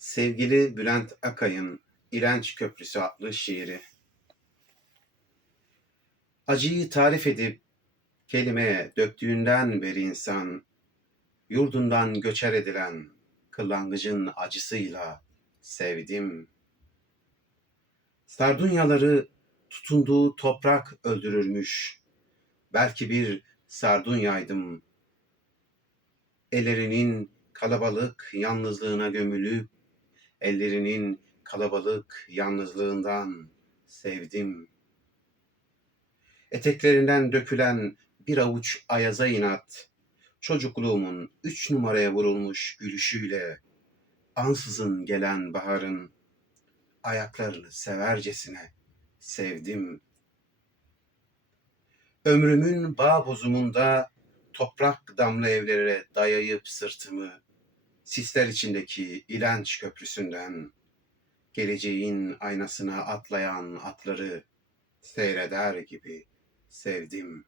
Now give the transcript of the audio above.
Sevgili Bülent Akay'ın İrenç Köprüsü adlı şiiri. Acıyı tarif edip kelimeye döktüğünden beri insan, yurdundan göçer edilen kırlangıcın acısıyla sevdim. Sardunyaları tutunduğu toprak öldürürmüş. Belki bir sardunyaydım. Ellerinin kalabalık yalnızlığına gömülüp, ellerinin kalabalık yalnızlığından sevdim. Eteklerinden dökülen bir avuç ayaza inat, çocukluğumun üç numaraya vurulmuş gülüşüyle, ansızın gelen baharın ayaklarını severcesine sevdim. Ömrümün bağ bozumunda toprak damla evlere dayayıp sırtımı, sisler içindeki ilenç köprüsünden, geleceğin aynasına atlayan atları seyreder gibi sevdim.